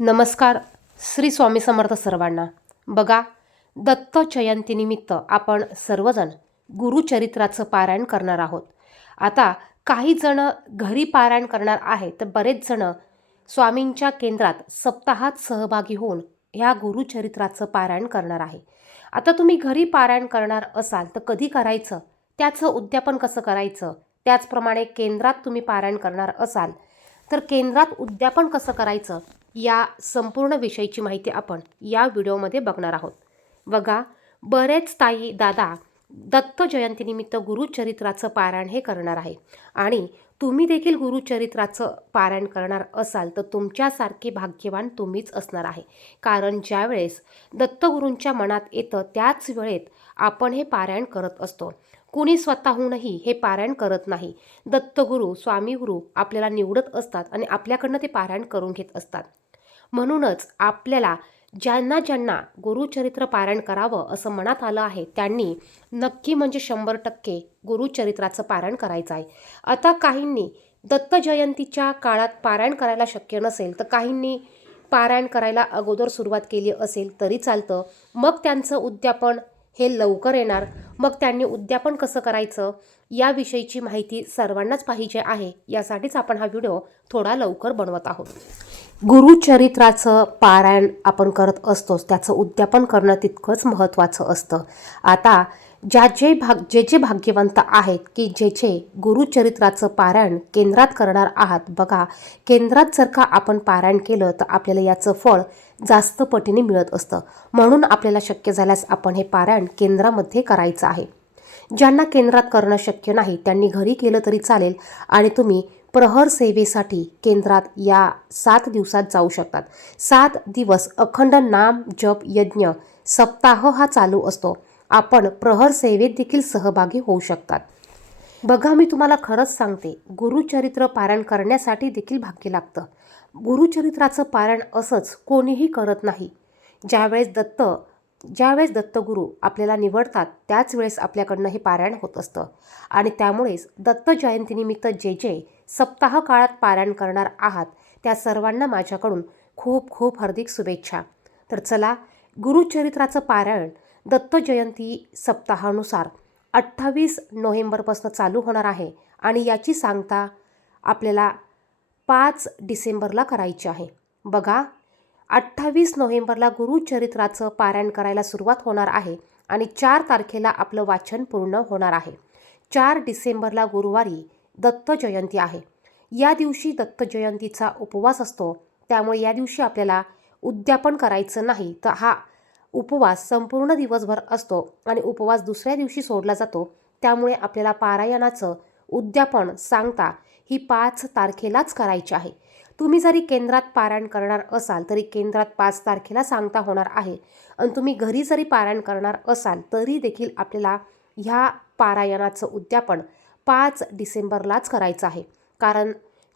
नमस्कार श्री स्वामी समर्थ सर्वांना. बघा दत्त जयंतीनिमित्त आपण सर्वजण गुरुचरित्राचं पारायण करणार आहोत. आता काही जण घरी पारायण करणार आहेत तर बरेच जण स्वामींच्या केंद्रात सप्ताहात सहभागी होऊन ह्या गुरुचरित्राचं पारायण करणार आहे. आता तुम्ही घरी पारायण करणार असाल तर कधी करायचं? त्याचं उद्यापन कसं करायचं? त्याचप्रमाणे केंद्रात तुम्ही पारायण करणार असाल तर केंद्रात उद्यापन कसं करायचं? या संपूर्ण विषयीची माहिती आपण या व्हिडिओमध्ये बघणार आहोत. बघा बरेच ताई दादा दत्त जयंतीनिमित्त गुरुचरित्राचं पारायण हे करणार आहे. आणि तुम्ही देखील गुरुचरित्राचं पारायण करणार असाल तर तुमच्यासारखे भाग्यवान तुम्हीच असणार आहे. कारण ज्यावेळेस दत्तगुरूंच्या मनात येतं त्याच वेळेत आपण हे पारायण करत असतो. कुणी स्वतःहूनही हे पारायण करत नाही. दत्तगुरू स्वामीगुरू आपल्याला निवडत असतात आणि आपल्याकडनं ते पारायण करून घेत असतात. म्हणूनच आपल्याला ज्यांना ज्यांना गुरुचरित्र पारायण करावं असं मनात आलं आहे त्यांनी नक्की म्हणजे शंभर टक्के गुरुचरित्राचं पारायण करायचं आहे. आता काहींनी दत्त जयंतीच्या काळात पारायण करायला शक्य नसेल तर काहींनी पारायण करायला अगोदर सुरुवात केली असेल तरी चालतं. मग त्यांचं उद्यापन हे लवकर येणार. मग त्यांनी उद्यापन कसं करायचं? याविषयीची माहिती सर्वांनाच पाहिजे आहे. यासाठीच आपण हा व्हिडिओ थोडा लवकर बनवत आहोत. गुरुचरित्राचं पारायण आपण करत असतोच. त्याचं उद्यापन करणं तितकंच महत्त्वाचं असतं. आता ज्या जे भाग जे जे भाग्यवंत आहेत की जे जे गुरुचरित्राचं पारायण केंद्रात करणार आहात. बघा केंद्रात जर का आपण पारायण केलं तर आपल्याला याचं फळ जास्त पटीने मिळत असतं. म्हणून आपल्याला शक्य झाल्यास आपण हे पारायण केंद्रामध्ये करायचं आहे. ज्यांना केंद्रात करणं शक्य नाही त्यांनी घरी केलं तरी चालेल आणि तुम्ही प्रहर सेवेसाठी केंद्रात या सात दिवसात जाऊ शकतात. सात दिवस अखंड नाम जप यज्ञ सप्ताह हा चालू असतो. आपण प्रहर सेवेत देखील सहभागी होऊ शकतात. बघा मी तुम्हाला खरंच सांगते गुरुचरित्र पारायण करण्यासाठी देखील भाग्य लागतं. गुरुचरित्राचं पारायण असंच कोणीही करत नाही. ज्यावेळेस दत्त ज्यावेळेस दत्तगुरू आपल्याला निवडतात त्याच वेळेस आपल्याकडनं हे पारायण होत असतं. आणि त्यामुळेच दत्त जयंतीनिमित्त जे जे सप्ताह काळात पारायण करणार आहात त्या सर्वांना माझ्याकडून खूप खूप हार्दिक शुभेच्छा. तर चला गुरुचरित्राचं पारायण दत्त जयंती सप्ताहानुसार अठ्ठावीस नोव्हेंबरपासून चालू होणार आहे आणि याची सांगता आपल्याला पाच डिसेंबरला करायची आहे. बघा अठ्ठावीस नोव्हेंबरला गुरुचरित्राचं पारायण करायला सुरुवात होणार आहे आणि चार तारखेला आपलं वाचन पूर्ण होणार आहे. चार डिसेंबरला गुरुवारी दत्त जयंती आहे. या दिवशी दत्त जयंतीचा उपवास असतो. त्यामुळे या दिवशी आपल्याला उद्यापन करायचं नाही तर हा उपवास संपूर्ण दिवसभर असतो आणि उपवास दुसऱ्या दिवशी सोडला जातो. त्यामुळे आपल्याला पारायणाचं उद्यापन सांगता ही पाच तारखेलाच करायची आहे. तुम्ही जरी केंद्रात पारायण करणार असाल तरी केंद्रात पाच तारखेला सांगता होणार आहे. आणि तुम्ही घरी जरी पारायण करणार असाल तरी देखील आपल्याला ह्या पारायणाचं उद्यापन पाच डिसेंबरलाच करायचं आहे. कारण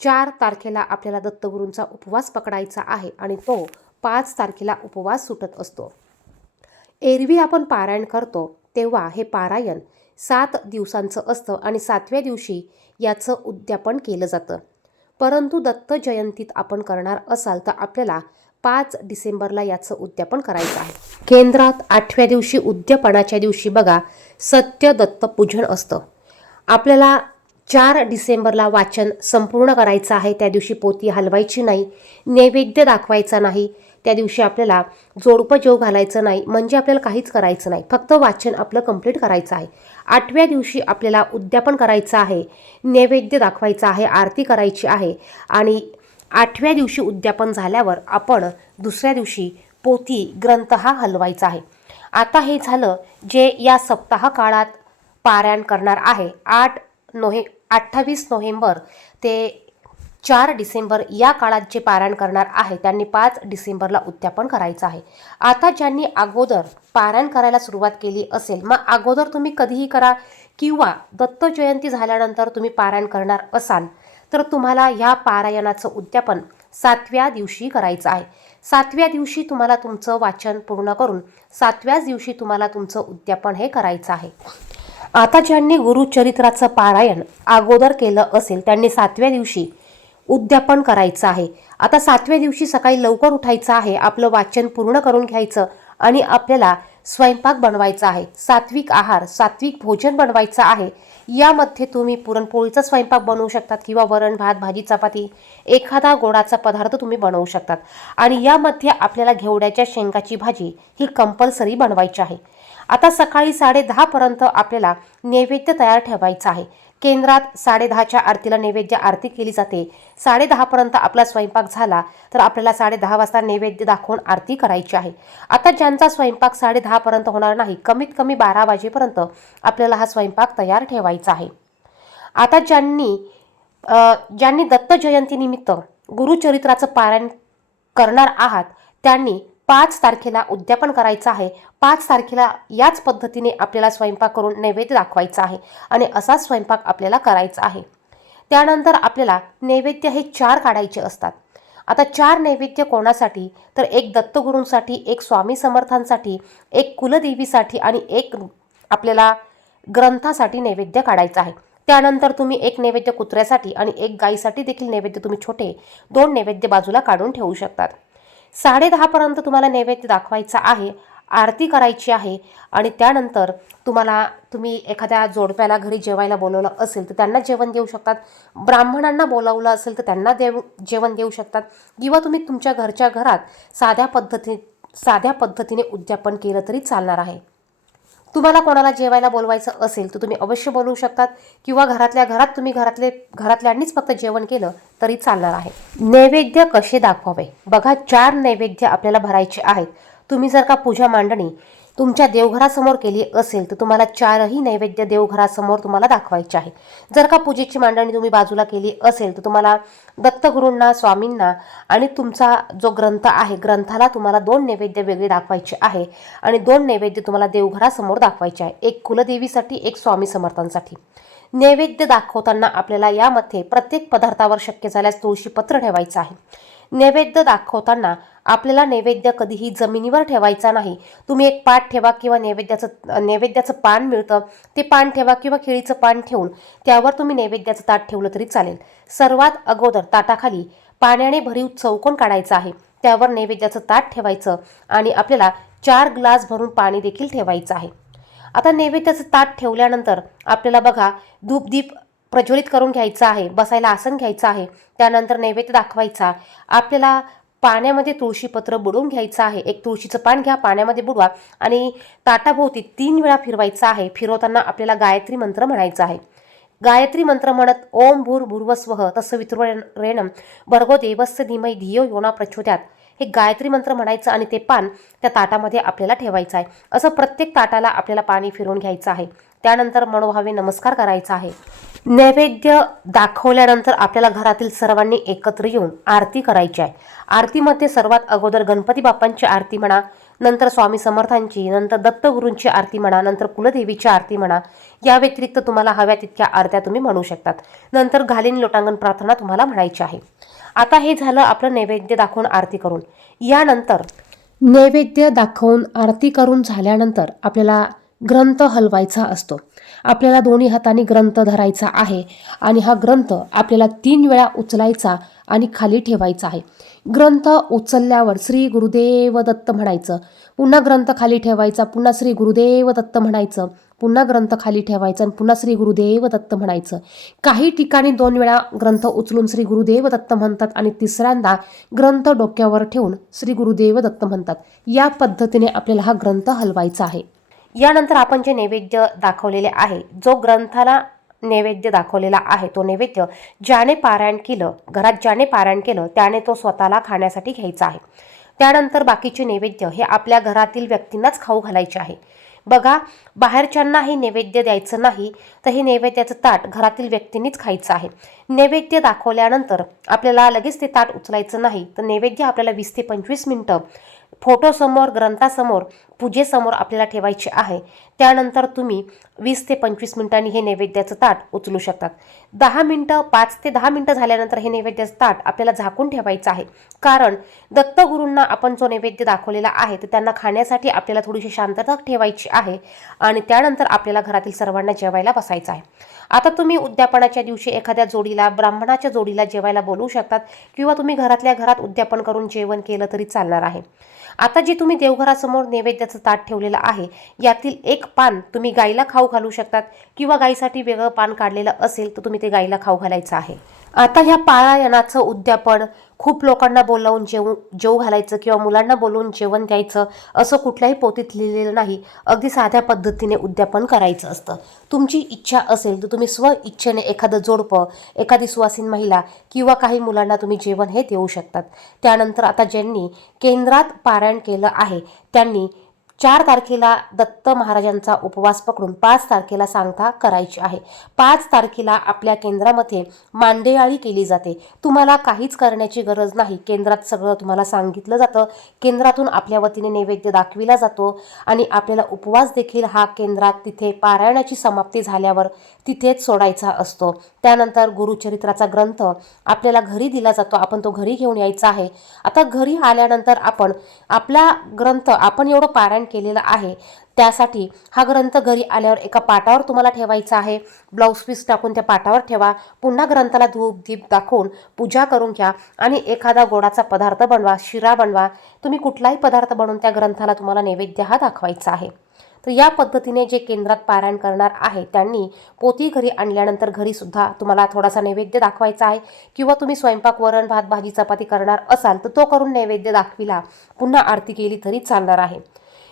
चार तारखेला आपल्याला दत्तगुरूंचा उपवास पकडायचा आहे आणि तो पाच तारखेला उपवास सुटत असतो. एरवी आपण पारायण करतो तेव्हा हे पारायण सात दिवसांचं असतं आणि सातव्या दिवशी याचं उद्यापन केलं जातं. परंतु दत्त जयंतीत आपण करणार असाल तर आपल्याला पाच डिसेंबरला याचं उद्यापन करायचं आहे. केंद्रात आठव्या दिवशी उद्यापनाच्या दिवशी बघा सत्य दत्त पूजन असतं. आपल्याला चार डिसेंबरला वाचन संपूर्ण करायचं आहे त्या दिवशी पोती हलवायची नाही नैवेद्य दाखवायचा नाही त्या दिवशी आपल्याला जोडपं जेव घालायचं नाही म्हणजे आपल्याला काहीच करायचं नाही. फक्त वाचन आपलं कंप्लीट करायचं आहे. आठव्या दिवशी आपल्याला उद्यापन करायचं आहे नैवेद्य दाखवायचं आहे आरती करायची आहे आणि आठव्या दिवशी उद्यापन झाल्यावर आपण दुसऱ्या दिवशी पोथी ग्रंथ हा हलवायचा आहे. आता हे झालं जे या सप्ताह काळात पारायण करणार आहे. आठ नोहे अठ्ठावीस नोव्हेंबर ते चार डिसेंबर या काळात जे पारायण करणार आहे त्यांनी पाच डिसेंबरला उद्यापन करायचं आहे. आता ज्यांनी अगोदर पारायण करायला सुरुवात केली असेल मग अगोदर तुम्ही कधीही करा किंवा दत्त जयंती झाल्यानंतर तुम्ही पारायण करणार असाल तर तुम्हाला ह्या पारायणाचं उद्यापन सातव्या दिवशी करायचं आहे. सातव्या दिवशी तुम्हाला तुमचं वाचन पूर्ण करून सातव्याच दिवशी तुम्हाला तुमचं उद्यापन हे करायचं आहे. आता ज्यांनी गुरुचरित्राचं पारायण अगोदर केलं असेल त्यांनी सातव्या दिवशी उद्यापन करायचं आहे. आता सातव्या दिवशी सकाळी लवकर उठायचं आहे आपलं वाचन पूर्ण करून घ्यायचं आणि आपल्याला स्वयंपाक बनवायचा आहे. सात्विक आहार सात्विक भोजन बनवायचं आहे. यामध्ये तुम्ही पुरणपोळीचा स्वयंपाक बनवू शकतात किंवा वरण भात भाजी चपाती एखादा गोडाचा पदार्थ तुम्ही बनवू शकतात. आणि यामध्ये आपल्याला घेवड्याच्या शेंगाची भाजी ही कंपल्सरी बनवायची आहे. आता सकाळी साडे दहापर्यंत आपल्याला नैवेद्य तयार ठेवायचा आहे. केंद्रात साडेदहाच्या आरतीला नैवेद्य आरती केली जाते. साडेदहापर्यंत आपला स्वयंपाक झाला तर आपल्याला साडेदहा वाजता नैवेद्य दाखवून आरती करायची आहे. आता ज्यांचा स्वयंपाक साडेदहापर्यंत होणार नाही कमीत कमी बारा वाजेपर्यंत आपल्याला हा स्वयंपाक तयार ठेवायचा आहे. आता ज्यांनी ज्यांनी दत्त जयंतीनिमित्त गुरुचरित्राचं पारायण करणार आहात त्यांनी पाच तारखेला उद्यापन करायचं आहे. पाच तारखेला याच पद्धतीने आपल्याला स्वयंपाक करून नैवेद्य दाखवायचा आहे आणि असाच स्वयंपाक आपल्याला करायचा आहे. त्यानंतर आपल्याला नैवेद्य हे चार काढायचे असतात. आता चार नैवेद्य कोणासाठी? तर एक दत्तगुरूंसाठी एक स्वामी समर्थांसाठी एक कुलदेवीसाठी आणि एक आपल्याला ग्रंथासाठी नैवेद्य काढायचं आहे. त्यानंतर तुम्ही एक नैवेद्य कुत्र्यासाठी आणि एक गाईसाठी देखील नैवेद्य तुम्ही छोटे दोन नैवेद्य बाजूला काढून ठेवू शकतात. साडेदहापर्यंत तुम्हाला नैवेद्य दाखवायचा आहे आरती करायची आहे आणि त्यानंतर तुम्हाला तुम्ही एखाद्या जोडप्याला घरी जेवायला बोलवलं असेल तर त्यांना जेवण देऊ शकतात. ब्राह्मणांना बोलावलं असेल तर त्यांना देव जेवण देऊ शकतात. किंवा तुम्ही तुमच्या घरच्या घरात साध्या पद्धती साध्या पद्धतीने उद्यापन केलं तरी चालणार आहे. तुम्हाला कोणाला जेवायला बोलवायचं असेल तर तुम्ही अवश्य बोलवू शकतात. किंवा घरातल्या घरात तुम्ही घरातले घरातल्यांनीच फक्त जेवण केलं तरी चालणार आहे. नैवेद्य कसे दाखवावे? बघा चार नैवेद्य आपल्याला भरायचे आहेत. तुम्ही जर का पूजा मांडणी तुमच्या देवघरासमोर केली असेल तर तुम्हाला चारही नैवेद्य देवघरासमोर तुम्हाला दाखवायचे आहे जर का पूजेची मांडणी तुम्ही बाजूला केली असेल तर तुम्हाला दत्तगुरूंना स्वामींना आणि तुमचा जो ग्रंथ आहे ग्रंथाला तुम्हाला दोन नैवेद्य वेगळे दाखवायचे आहे आणि दोन नैवेद्य तुम्हाला देवघरासमोर दाखवायचे आहे. एक कुलदेवीसाठी एक स्वामी समर्थांसाठी. नैवेद्य दाखवताना आपल्याला यामध्ये प्रत्येक पदार्थावर शक्य झाल्यास तुळशीपत्र ठेवायचं आहे. नैवेद्य दाखवताना आपल्याला नैवेद्य कधीही जमिनीवर ठेवायचा नाही. तुम्ही एक पाट ठेवा किंवा नैवेद्याचं नैवेद्याचं पान मिळतं ते पान ठेवा किंवा केळीचं पान ठेवून त्यावर तुम्ही नैवेद्याचं ताट ठेवलं तरी चालेल. सर्वात अगोदर ताटाखाली पाण्याने भरीव चौकोन काढायचा आहे. त्यावर नैवेद्याचं ताट ठेवायचं आणि आपल्याला चार ग्लास भरून पाणी देखील ठेवायचं आहे. आता नैवेद्याचं ताट ठेवल्यानंतर आपल्याला बघा धूपदीप प्रज्वलित करून घ्यायचं आहे बसायला आसन घ्यायचं आहे त्यानंतर नैवेद्य दाखवायचा. आपल्याला पाण्यामध्ये तुळशीपत्र बुडवून घ्यायचं आहे. एक तुळशीचं पान घ्या पाण्यामध्ये बुडवा आणि ताटाभोवती तीन वेळा फिरवायचं आहे. फिरवताना आपल्याला गायत्री मंत्र म्हणायचा आहे. गायत्री मंत्र म्हणत ओम भूर भूर्वस्वह तसं वितुरेणम भर्गो देवस्य धीमय धियो योना प्रचोद्यात हे गायत्री मंत्र म्हणायचं आणि ते पान त्या ताटामध्ये आपल्याला ठेवायचं आहे. असं प्रत्येक ताटाला आपल्याला पाणी फिरवून घ्यायचं आहे. त्यानंतर मनोभावे नमस्कार करायचा आहे. नैवेद्य दाखवल्यानंतर आपल्याला घरातील सर्वांनी एकत्र येऊन आरती करायची आहे. आरतीमध्ये सर्वात अगोदर गणपती बाप्पांची आरती म्हणा नंतर स्वामी समर्थांची नंतर दत्तगुरूंची आरती म्हणा नंतर कुलदेवीची आरती म्हणा या व्यतिरिक्त तुम्हाला हव्या तितक्या आरत्या तुम्ही म्हणू शकतात. नंतर घालीन लोटांगण प्रार्थना तुम्हाला म्हणायची आहे. आता हे झालं आपलं नैवेद्य दाखवून आरती करून. यानंतर नैवेद्य दाखवून आरती करून झाल्यानंतर आपल्याला ग्रंथ हलवायचा असतो. आपल्याला दोन्ही हाताने ग्रंथ धरायचा आहे आणि हा ग्रंथ आपल्याला तीन वेळा उचलायचा आणि खाली ठेवायचा आहे. ग्रंथ उचलल्यावर श्री गुरुदेव दत्त म्हणायचं. पुन्हा ग्रंथ खाली ठेवायचा पुन्हा श्री गुरुदेव दत्त म्हणायचं. पुन्हा ग्रंथ खाली ठेवायचं आणि पुन्हा श्री गुरुदेव दत्त म्हणायचं. काही ठिकाणी दोन वेळा ग्रंथ उचलून श्री गुरुदेव दत्त म्हणतात आणि तिसऱ्यांदा ग्रंथ डोक्यावर ठेवून श्री गुरुदेव दत्त म्हणतात. या पद्धतीने आपल्याला हा ग्रंथ हलवायचा आहे. यानंतर आपण जे नैवेद्य दाखवलेले आहे जो ग्रंथाला नैवेद्य दाखवलेला आहे. तो नैवेद्य ज्याने पारायण केलं घरात ज्याने पारायण केलं त्याने तो स्वतःला खाण्यासाठी घ्यायचा आहे. त्यानंतर बाकीचे नैवेद्य हे आपल्या घरातील व्यक्तींनाच खाऊ घालायचे आहे. बघा बाहेरच्यांना हे नैवेद्य द्यायचं नाही तर हे नैवेद्याचं ताट घरातील व्यक्तींनीच खायचं आहे. नैवेद्य दाखवल्यानंतर आपल्याला लगेच ते ताट उचलायचं नाही तर नैवेद्य आपल्याला वीस ते पंचवीस मिनटं फोटोसमोर ग्रंथासमोर पूजेसमोर आपल्याला ठेवायचे आहे. त्यानंतर तुम्ही वीस ते पंचवीस मिनिटांनी हे नैवेद्याचं ताट उचलू शकतात. दहा मिनटं पाच ते दहा मिनटं झाल्यानंतर हे नैवेद्याचं ताट आपल्याला झाकून ठेवायचं आहे. कारण दत्तगुरूंना आपण जो नैवेद्य दाखवलेला आहे तर त्यांना खाण्यासाठी आपल्याला थोडीशी शांतता ठेवायची आहे आणि त्यानंतर आपल्याला घरातील सर्वांना जेवायला बसायचं आहे. आता तुम्ही उद्यापनाच्या दिवशी एखाद्या जोडीला ब्राह्मणाच्या जोडीला जेवायला बोलवू शकतात किंवा तुम्ही घरातल्या घरात उद्यापन करून जेवण केलं तरी चालणार आहे. आता जे तुम्ही देवघरासमोर नैवेद्याचं ताट ठेवलेलं आहे यातील एक पान तुम्ही गाईला खाऊ घालू शकतात किंवा गाईसाठी वेगळं पान काढलेलं असेल तर तुम्ही ते गाईला खाऊ घालायचं आहे. आता ह्या पारायणाचं उद्यापन खूप लोकांना बोलावून जेव जेव घालायचं किंवा मुलांना बोलवून जेवण द्यायचं असं कुठल्याही पोतीत लिहिलेलं नाही. अगदी साध्या पद्धतीने उद्यापन करायचं असतं. तुमची इच्छा असेल तर तुम्ही स्व इच्छेने एखादं जोडपं एखादी सुवासीन महिला किंवा काही मुलांना तुम्ही जेवण हे देऊ शकतात. त्यानंतर आता ज्यांनी केंद्रात पारायण केलं आहे त्यांनी चार तारखेला दत्त महाराजांचा उपवास पकडून पाच तारखेला सांगता करायची आहे. पाच तारखेला आपल्या केंद्रामध्ये मांडेआळी केली जाते. तुम्हाला काहीच करण्याची गरज नाही. केंद्रात सगळं तुम्हाला सांगितलं जातं. केंद्रातून आपल्या वतीने नैवेद्य दाखविला जातो आणि आपल्याला उपवास देखील हा केंद्रात तिथे पारायणाची समाप्ती झाल्यावर तिथेच सोडायचा असतो. त्यानंतर गुरुचरित्राचा ग्रंथ आपल्याला घरी दिला जातो. आपण तो घरी घेऊन यायचा आहे. आता घरी आल्यानंतर आपण आपला ग्रंथ आपण एवढं पारायण केलेलं आहे. त्यासाठी हा ग्रंथ घरी आल्यावर एका पाटावर तुम्हाला ठेवायचा आहे. ब्लाऊज पीस टाकून त्या पाटावर ठेवा. पुन्हा ग्रंथाला धूप दीप दाखवून पूजा करून घ्या आणि एखादा गोडाचा पदार्थ बनवा शिरा बनवा. तुम्ही कुठलाही पदार्थ बनवून त्या ग्रंथाला तुम्हाला नैवेद्य हा दाखवायचा आहे. तर या पद्धतीने जे केंद्रात पारायण करणार आहे त्यांनी पोती घरी आणल्यानंतर घरीसुद्धा तुम्हाला थोडासा नैवेद्य दाखवायचा आहे. किंवा तुम्ही स्वयंपाक वरण भात भाजी चपाती करणार असाल तर तो करून नैवेद्य दाखविला. पुन्हा आरती केली तरी चालणार आहे.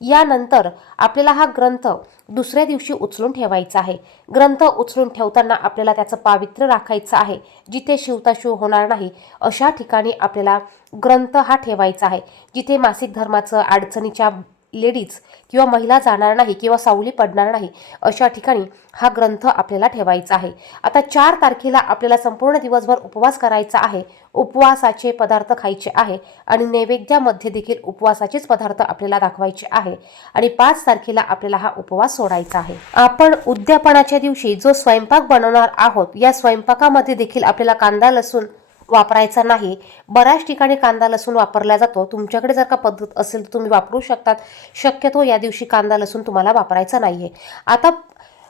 यानंतर आपल्याला हा ग्रंथ दुसऱ्या दिवशी उचलून ठेवायचा आहे. ग्रंथ उचलून ठेवताना आपल्याला त्याचं पावित्र्य राखायचं आहे. जिथे शिवताशिव होणार नाही अशा ठिकाणी आपल्याला ग्रंथ हा ठेवायचा आहे. जिथे मासिक धर्माचं अडचणीच्या लेडीज किंवा महिला जाणार नाही किंवा सावली पडणार नाही अशा ठिकाणी हा ग्रंथ आपल्याला ठेवायचा आहे. आता चार तारखेला आपल्याला संपूर्ण दिवसभर उपवास करायचा आहे. उपवासाचे पदार्थ खायचे आहे आणि नैवेद्यामध्ये देखील उपवासाचेच पदार्थ आपल्याला दाखवायचे आहे आणि पाच तारखेला आपल्याला हा उपवास सोडायचा आहे. आपण उद्यापनाच्या दिवशी जो स्वयंपाक बनवणार आहोत या स्वयंपाकामध्ये देखील आपल्याला कांदा लसूण वापरायचा नाही. बऱ्याच ठिकाणी कांदा लसूण वापरला जातो. तुमच्याकडे जर का पद्धत असेल तर तुम्ही वापरू शकतात. शक्यतो या दिवशी कांदा लसूण तुम्हाला वापरायचा नाही आहे आता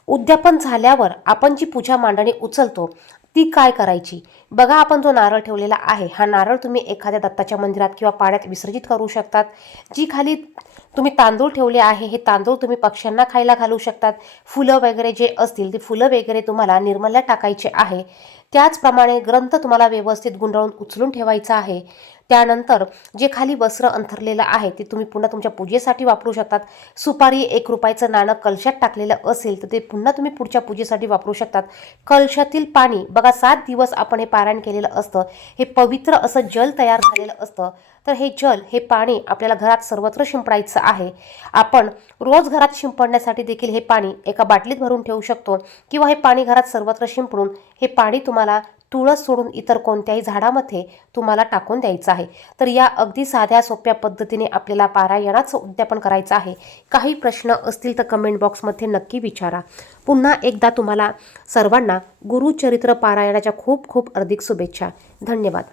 उद्यापन झाल्यावर आपण जी पूजा मांडणी उचलतो ती काय करायची? बघा आपण जो नारळ ठेवलेला आहे हा नारळ तुम्ही एखाद्या दत्ताच्या मंदिरात किंवा पाण्यात विसर्जित करू शकतात. जी खाली तुम्ही तांदूळ ठेवले आहे हे तांदूळ तुम्ही पक्ष्यांना खायला घालू शकतात. फुलं वगैरे जे असतील ते फुलं वगैरे तुम्हाला निर्मल्या टाकायचे आहे. त्याचप्रमाणे ग्रंथ तुम्हाला व्यवस्थित गुंडाळून उचलून ठेवायचा आहे. त्यानंतर जे खाली वस्त्र अंथरलेलं आहे ते तुम्ही पुन्हा तुमच्या पूजेसाठी वापरू शकतात. सुपारी एक रुपयाचं नाणं कलशात टाकलेलं असेल तर ते पुन्हा तुम्ही पुढच्या पूजेसाठी वापरू शकतात. कलशातील पाणी बघा सात दिवस आपण हे पारायण केलेलं असतं. हे पवित्र असं जल तयार झालेलं असतं. तर हे जल हे पाणी आपल्याला घरात सर्वत्र शिंपडायचं आहे. आपण रोज घरात शिंपडण्यासाठी देखील हे पाणी एका बाटलीत भरून ठेवू शकतो किंवा हे पाणी घरात सर्वत्र शिंपडून हे पाणी तुम्हाला तुळस सोडून इतर कोणत्याही झाडामध्ये तुम्हाला टाकून द्यायचं आहे. तर या अगदी साध्या सोप्या पद्धतीने आपल्याला पारायणाचं उद्यापन करायचं आहे. काही प्रश्न असतील तर कमेंट बॉक्समध्ये नक्की विचारा. पुन्हा एकदा तुम्हाला सर्वांना गुरुचरित्र पारायणाच्या खूप खूप हार्दिक शुभेच्छा. धन्यवाद.